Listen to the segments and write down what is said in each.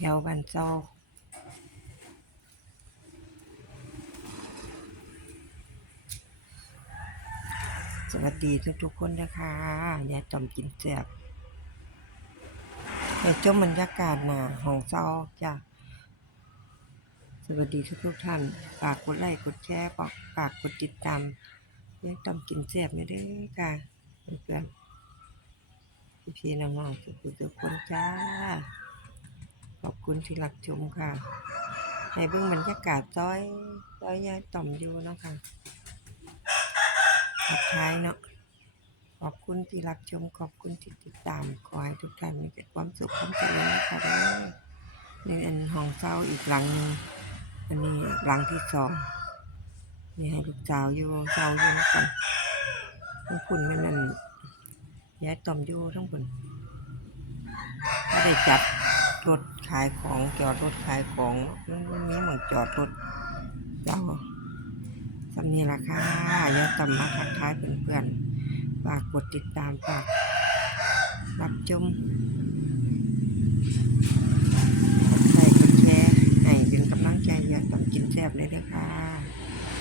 แถวบ้านซอกสวัสดีทุกๆคนนะคะยายจอมกินเสียบในชมบรรยากาศหนาของซอกจ้ะสวัสดีทุกๆท่านฝากกดไลค์กดแชร์ฝากกดติดตามยายจอมกินเสียบไม่ได้ค่ะเพื่อนพี่น้องๆทุกๆคนจ้า คุณที่รับชมค่ะ ให้เบิ่งบรรยากาศซอยซอยยายต่อมอยู่เนาะค่ะทักทายเนาะ ขอบคุณที่รับชม ขอบคุณที่ติดตาม ขอให้ทุกท่านมีแต่ความสุขความเจริญนะคะเด้อในอันห้องเศร้าอีกหลังนึงอันนี้หลังที่สองนี่ให้ลูกสาวอยู่เศร้าอยู่นำกันทั้งคุณแม่นั่นยายต่อมอยู่ทั้งบนก็ได้จัดรถ ขายของจอดรถขายของมันมีหมองจอดรถเราสำนีราคาอย่าต่ำมาทักทายเพื่อนๆฝากกดติดตามฝากรับชมกดไลค์กดแชร์ให้เป็นกำลังใจอย่าต่ำกินแซ่บเลยด้อค่ะ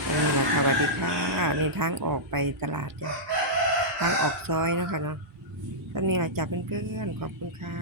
นี่แหละคะสวัสดีค่ะนี่ทางออกไปตลาดจ้ะทางออกซอยนะคะเนาะตอนนี้เราจับเพื่อนๆขอบคุณค่ะ